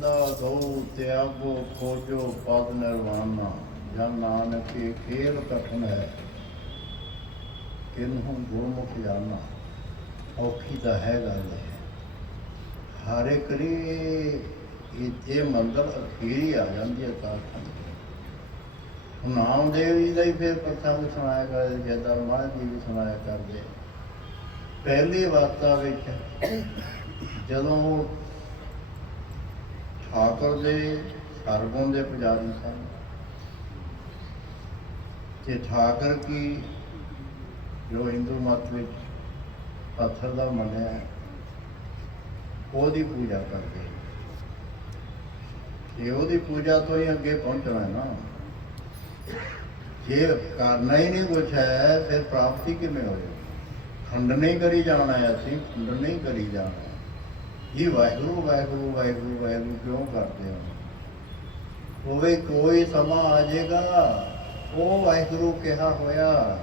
ਨਿੰਦਾ ਦੋ ਤਿਆਗੋ ਖੋਜੋ ਪਦ ਨਿਰਵਾਣਾ ਜਨ ਨਾਨਕ ਕੀ ਖੇਲ ਕਠਨ ਹੈ ਕਿਨਹੁ ਗੁਰਮੁਖ ਜਾਣਾ ਔਖੀ ਤਾਂ ਹੈ ਗੱਲ ਹੈ। ਹਾਰੇ ਕਰੀ ਇਹ ਇਹ ਮੰਦਰ ਅਖੀਰੀ ਆ ਜਾਂਦੀ ਹੈ ਤਾਂ। ਹੁਣ ਨਾਮਦੇਵ ਜੀ ਦਾ ਹੀ ਫਿਰ ਪ੍ਰਸੰਗ ਸੁਣਾਇਆ ਕਰਦੇ, ਜਦਾ ਮਹਾਰਾਜ ਜੀ ਵੀ ਸੁਣਾਇਆ ਕਰਦੇ। ਪਹਿਲੀ ਵਾਰਤਾ ਵਿੱਚ ਜਦੋਂ ਠਾਕੁਰ ਦੇ ਸਰਗੁਣ ਦੇ ਪੁਜਾਰੀ ਸਨ। ਤੇ ਠਾਕੁਰ ਕੀ ਜੋ ਹਿੰਦੂ ਮਤ ਵਿੱਚ ਪੱਥਰ ਦਾ ਮੰਨਿਆ ਉਹਦੀ ਪੂਜਾ ਕਰਦੇ ਤੇ ਉਹਦੀ ਪੂਜਾ ਤੋਂ ਹੀ ਅੱਗੇ ਪਹੁੰਚਣਾ ਨਾ। ਜੇ ਕਰਨਾ ਹੀ ਨਹੀਂ ਕੁਛ ਹੈ, ਫਿਰ ਪ੍ਰਾਪਤੀ ਕਿਵੇਂ ਹੋਵੇ? ਖੰਡ ਨਹੀਂ ਕਰੀ ਜਾਣਾ ਅਸੀਂ ਖੰਡ ਨਹੀਂ ਕਰੀ ਜਾਣਾ ਜੀ, ਵਾਹਿਗੁਰੂ ਵਾਹਿਗੁਰੂ ਵਾਹਿਗੁਰੂ ਵਾਹਿਗੁਰੂ, ਕਿਉਂ ਕਰਦੇ ਹੋ? ਹੋਵੇ ਕੋਈ ਸਮਾਂ ਆ ਜਾਏਗਾ, ਉਹ ਵਾਹਿਗੁਰੂ ਕਿਹਾ ਹੋਇਆ।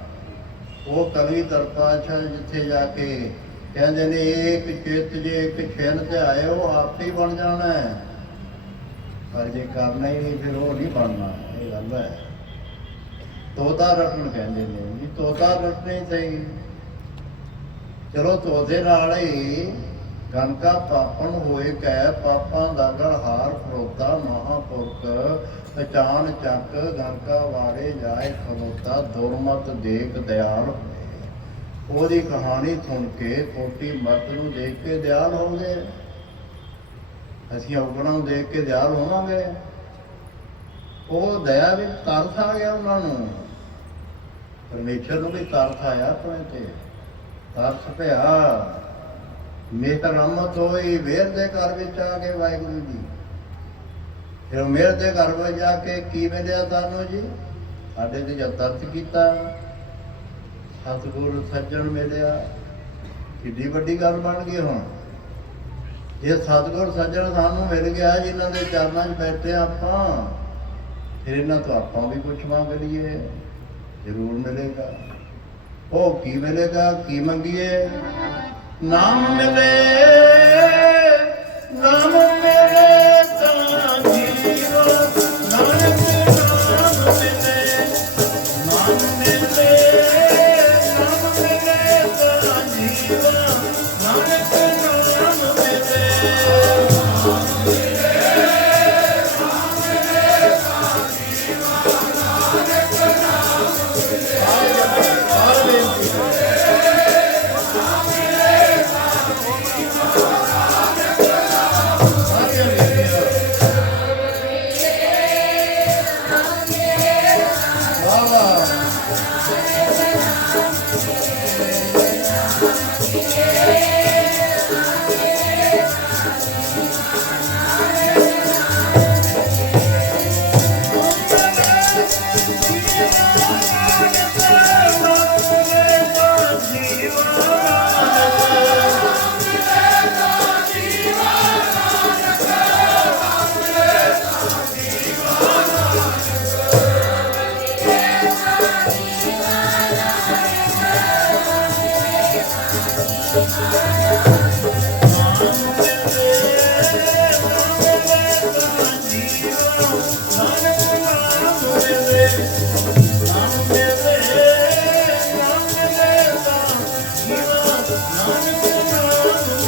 ਉਹ ਕਵੀ ਦਰਪਾਸ਼ਾ ਜਿੱਥੇ ਜਾ ਕੇ ਕਹਿੰਦੇ ਨੇ ਇੱਕ ਚਿੱਤ ਜੇ ਇੱਕ ਛਿਨ ਤੇ ਆਏ ਉਹ ਆਪੇ ਹੀ ਬਣ ਜਾਣਾ ਹੈ। ਪਰ ਜੇ ਕਰਨਾ ਹੀ ਨਹੀਂ, ਫਿਰ ਉਹ ਨਹੀਂ ਬਣਨਾ। ਇਹ ਗੱਲ ਹੈ। ਤੋਤਾ ਰਟਣ ਕਹਿੰਦੇ ਨੇ। ਜੀ ਤੋਤਾ ਰਟਣੇ ਸਹੀ। ਚਲੋ ਤੋਤੇ ਨਾਲ ਹੀ ਗਨਕਾ ਪਾਪਨ ਹੋਏ ਕੈ ਪਾਪਾਂ ਦਾ ਗੜ ਹਾਰ ਮਹਾਪੁਰਖ। ਪਛਾਨ ਚੱਕ ਗਨਕਾ ਵਾੜੇ ਜਾਏ ਖਲੋਤਾ ਦੁਰਮਤ ਦੇਖ ਦਿਆਲ। ਉਹਦੀ ਕਹਾਣੀ ਸੁਣ ਕੇ ਕੋਟੀ ਮਤ ਨੂੰ ਦੇਖ ਕੇ ਦਿਆਲ ਹੋ ਗਏ ਅਸੀਂ ਔਗਣਾ ਨੂੰ ਦੇਖ ਕੇ ਦਿਆਲ ਹੋਵਾਂਗੇ। ਉਹ ਦਇਆ ਵਿੱਚ ਤਰਸ ਆ ਗਿਆ ਉਹਨਾਂ ਨੂੰ। ਪਰਮੇਸ਼ਰ ਨੂੰ ਵੀ ਤਰਸ ਆਇਆ ਆਪਣੇ ਤੇ। ਤਰਸ ਪਿਆ। ਮੇਤਰ ਰਮਤ ਹੋਈ ਵੇਰ ਦੇ ਘਰ ਵਿੱਚ ਆ ਕੇ ਵਾਹਿਗੁਰੂ ਜੀ। ਫਿਰ ਮੇਰ ਦੇ ਘਰ ਵਿੱਚ ਜਾ ਕੇ ਕੀ ਮਿਲਿਆ ਤੁਹਾਨੂੰ ਜੀ? ਸਾਡੇ ਤੇ ਜਦ ਤਰਸ ਕੀਤਾ, ਸਤਿਗੁਰ ਸੱਜਣ ਮਿਲਿਆ। ਕਿੱਡੀ ਵੱਡੀ ਗੱਲ ਬਣ ਗਈ ਹੁਣ। ਜੇ ਸਤਿਗੁਰ ਸੱਜਣ ਸਾਨੂੰ ਮਿਲ ਗਿਆ, ਜਿਨ੍ਹਾਂ ਦੇ ਚਰਨਾਂ 'ਚ ਬੈਠੇ ਆਪਾਂ, ਫਿਰ ਇਹਨਾਂ ਤੋਂ ਆਪਾਂ ਵੀ ਕੁਝ ਮੰਗ ਲਈਏ। ਜ਼ਰੂਰ ਮਿਲੇਗਾ। ਉਹ ਕੀ ਮਿਲੇਗਾ, ਕੀ ਮੰਗੀਏ? ਨਾਮ ਮਿਲੇ ਨਾਮ ਮਿਲੇ ਤਾਂ ਜੀਵ ਨਾਨਕ ਨਾਮ ਮਿਲੇ ਨਾਮ ਮਿਲੇ ਨਾਮ ਮਿਲੇ ਤਾਂ ਜੀਵ ਨਾਨਕ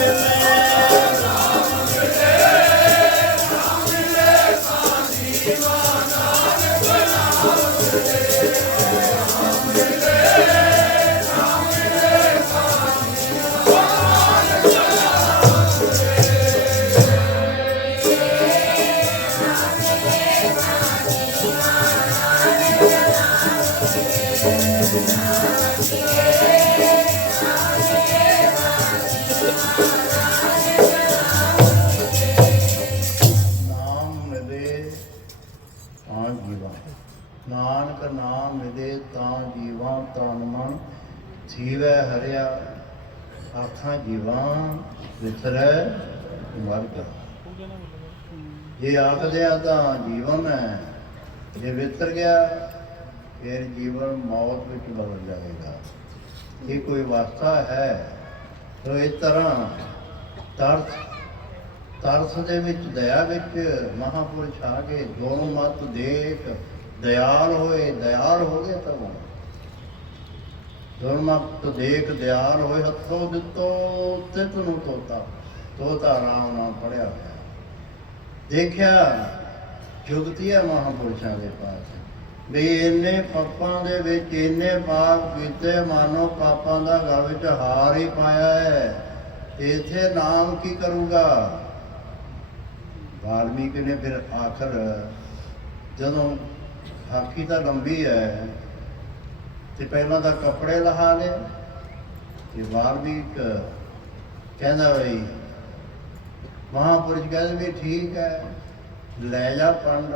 ਨਾਮ ਜੀਵੈ ਹਰਿਆ, ਆਖਾਂ ਜੀਵਾਂ ਵਿਸਰੈ ਮਰ ਜੇ। ਆਖਦੇ ਆ ਤਾਂ ਜੀਵਨ ਹੈ, ਜੇ ਵਿਤਰ ਗਿਆ, ਫਿਰ ਜੀਵਨ ਮੌਤ ਵਿੱਚ ਬਦਲ ਜਾਵੇਗਾ। ਇਹ ਕੋਈ ਵਾਸਤਾ ਹੈ, ਤੋ ਇਸ ਤਰ੍ਹਾਂ ਤਰਸ ਤਰਸ ਦੇ ਵਿੱਚ, ਦਇਆ ਵਿੱਚ ਮਹਾਪੁਰਸ਼ ਆ ਕੇ ਦੋ ਮਤ ਦੇਖ, ਦਿਆਲ ਹੋਏ, ਦਿਆਲ ਹੋ ਗਿਆ ਤਾਂ ਉਹ ਦੇਖ ਦਿਆਲ ਹੋਏ ਹੱਥੋਂ ਦਿੱਤੋ ਤਿਤ ਨੂੰ ਤੋਤਾ ਤੋਤਾ ਰਾਮ ਨਾਮ ਪੜਿਆ ਹੋਇਆ। ਦੇਖਿਆ, ਜੁਗਤੀ ਮਹਾਪੁਰਸ਼ਾਂ ਦੇ ਪਾਸ। ਵੀ ਇੰਨੇ ਪਾਪਾਂ ਦੇ ਵਿੱਚ, ਇੰਨੇ ਪਾਪ ਕੀਤੇ, ਮਾਨੋ ਪਾਪਾਂ ਦਾ ਘਰ ਵਿੱਚ ਹਾਰ ਹੀ ਪਾਇਆ ਹੈ। ਇਥੇ ਨਾਮ ਕੀ ਕਰੂਗਾ? ਵਾਲਮੀਕ ਨੇ ਫਿਰ ਆਖਰ, ਜਦੋਂ ਹਾਕੀ ਤਾਂ ਲੰਬੀ ਹੈ ਤੇ ਪਹਿਲਾਂ ਤਾਂ ਕੱਪੜੇ ਲਹਾ ਲਏ ਤੇ ਵਾਲਮੀਕ ਕਹਿੰਦਾ ਬਈ, ਮਹਾਪੁਰਸ਼ ਕਹਿੰਦੇ ਵੀ ਠੀਕ ਹੈ, ਲੈ ਜਾ ਪੰਡ।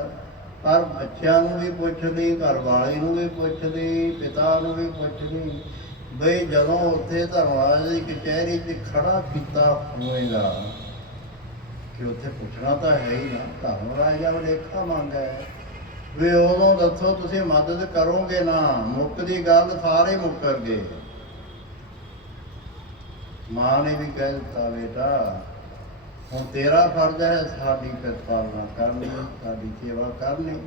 ਪਰ ਬੱਚਿਆਂ ਨੂੰ ਵੀ ਪੁੱਛ ਲਈ ਘਰ ਵਾਲੀ ਨੂੰ ਵੀ ਪੁੱਛ ਲਈ ਪਿਤਾ ਨੂੰ ਵੀ ਪੁੱਛ ਲਈ ਬਈ ਜਦੋਂ ਉੱਥੇ ਧਰਮਰਾਜ ਦੀ ਕਚਹਿਰੀ 'ਚ ਖੜਾ ਕੀਤਾ ਹੋਏਗਾ ਕਿ ਉੱਥੇ ਪੁੱਛਣਾ ਤਾਂ ਹੈ ਹੀ ਨਾ। ਧਰਮਰਾਜ ਦਾ ਲੇਖਾ ਮੰਗਦਾ ਹੈ ਵੀ ਉਦੋਂ ਦੱਸੋ ਤੁਸੀਂ ਮਦਦ ਕਰੋਗੇ ਨਾ? ਮੁੱਕਦੀ ਗੱਲ ਸਾਰੇ ਮੁੱਕਰ ਗਏ ਮਾਂ ਨੇ ਵੀ ਕਹਿ ਦਿੱਤਾ, ਬੇਟਾ, ਹੁਣ ਤੇਰਾ ਫਰਜ਼ ਹੈ ਸਾਡੀ ਪ੍ਰਤਪਾਲਨਾ ਕਰਨੀ, ਸਾਡੀ ਸੇਵਾ ਕਰਨੀ।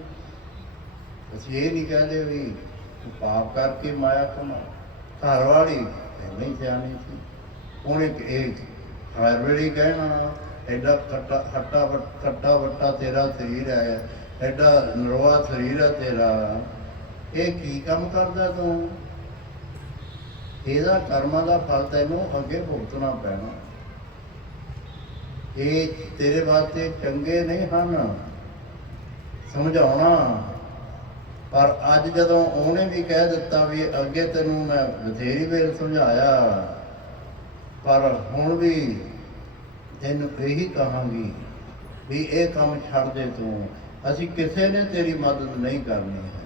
ਅਸੀਂ ਇਹ ਨਹੀਂ ਕਹਿੰਦੇ ਵੀ ਪਾਪ ਕਰਕੇ ਮਾਇਆ ਕਮਾ। ਘਰ ਵਾਲੀ ਪਹਿਲਾਂ ਹੀ ਸਿਆਣੀ ਸੀ। ਹੁਣ ਇੱਕ ਇਹ ਹਰ ਵੇਲੇ ਕਹਿਣਾ, ਐਡਾ ਖੱਟਾ ਖੱਟਾ ਵੱਟ- ਖੱਟਾ ਵੱਟਾ ਤੇਰਾ ਸਰੀਰ ਹੈ। ਐਡਾ ਨਰਵਾ ਸਰੀਰ ਹੈ ਤੇਰਾ। ਇਹ ਕੀ ਕੰਮ ਕਰਦਾ ਤੂੰ? ਇਹਦਾ ਕਰਮਾਂ ਦਾ ਫਲ ਤੈਨੂੰ ਅੱਗੇ ਭੁਗਤਣਾ ਪੈਣਾ। ਇਹ ਤੇਰੇ ਵਾਸਤੇ ਚੰਗੇ ਨਹੀਂ ਹਨ। ਸਮਝਾਉਣਾ। ਪਰ ਅੱਜ ਜਦੋਂ ਉਹਨੇ ਵੀ ਕਹਿ ਦਿੱਤਾ ਵੀ ਅੱਗੇ ਤੈਨੂੰ ਮੈਂ ਬਥੇਰੀ ਵੇਰ ਸਮਝਾਇਆ, ਪਰ ਹੁਣ ਵੀ ਤੈਨੂੰ ਇਹੀ ਕਹਾਂਗੀ ਵੀ ਇਹ ਕੰਮ ਛੱਡ ਦੇ ਤੂੰ। ਅਸੀਂ ਕਿਸੇ ਨੇ ਤੇਰੀ ਮਦਦ ਨਹੀਂ ਕਰਨੀ ਹੈ।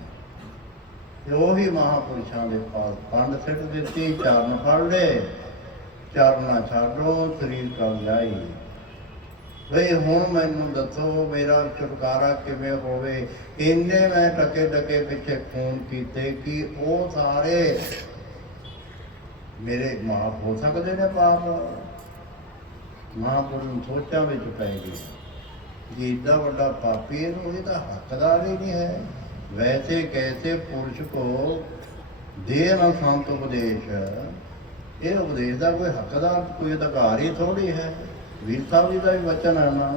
ਤੇ ਉਹੀ ਮਹਾਪੁਰਸ਼ਾਂ ਦੇ ਪਾਸ ਪੰਡ ਸਿੱਟ ਦਿੱਤੀ, ਚਰਨ ਫੜ ਲਏ, ਚਰਨਾ ਛੱਡੋ, ਸਰੀਰ ਕਰ ਜਾਈ। ਬਈ ਹੁਣ ਮੈਨੂੰ ਦੱਸੋ, ਮੇਰਾ ਛੁਟਕਾਰਾ ਕਿਵੇਂ ਹੋਵੇ? ਇੰਨੇ ਮੈਂ ਟਕੇ ਟਕੇ ਪਿੱਛੇ ਖੂਨ ਕੀਤੇ ਕਿ ਉਹ ਸਾਰੇ ਮੇਰੇ ਮਾਫ ਹੋ ਸਕਦੇ ਨੇ ਪਾਪ? ਮਹਾਂਪੁਰ ਨੂੰ ਸੋਚਾਂ ਵਿੱਚ ਪੈ ਗਈ ਜੀ ਏਡਾ ਵੱਡਾ ਪਾਪੀ ਹੈ ਉਹ ਇਹਦਾ ਹੱਕਦਾਰ ਹੀ ਨਹੀਂ ਹੈ। ਵੈਸੇ ਕੈਸੇ ਪੁਰਸ਼ ਕੋ ਦੇ ਨਾ ਸੰਤ ਉਪਦੇਸ਼ ਇਹ ਉਪਦੇਸ਼ ਦਾ ਕੋਈ ਹੱਕਦਾਰ, ਕੋਈ ਅਧਿਕਾਰ ਹੀ ਥੋੜੀ ਹੈ। ਵੀਰ ਸਾਹਿਬ ਜੀ ਦਾ ਵੀ ਵਚਨ ਹੈ ਨਾ।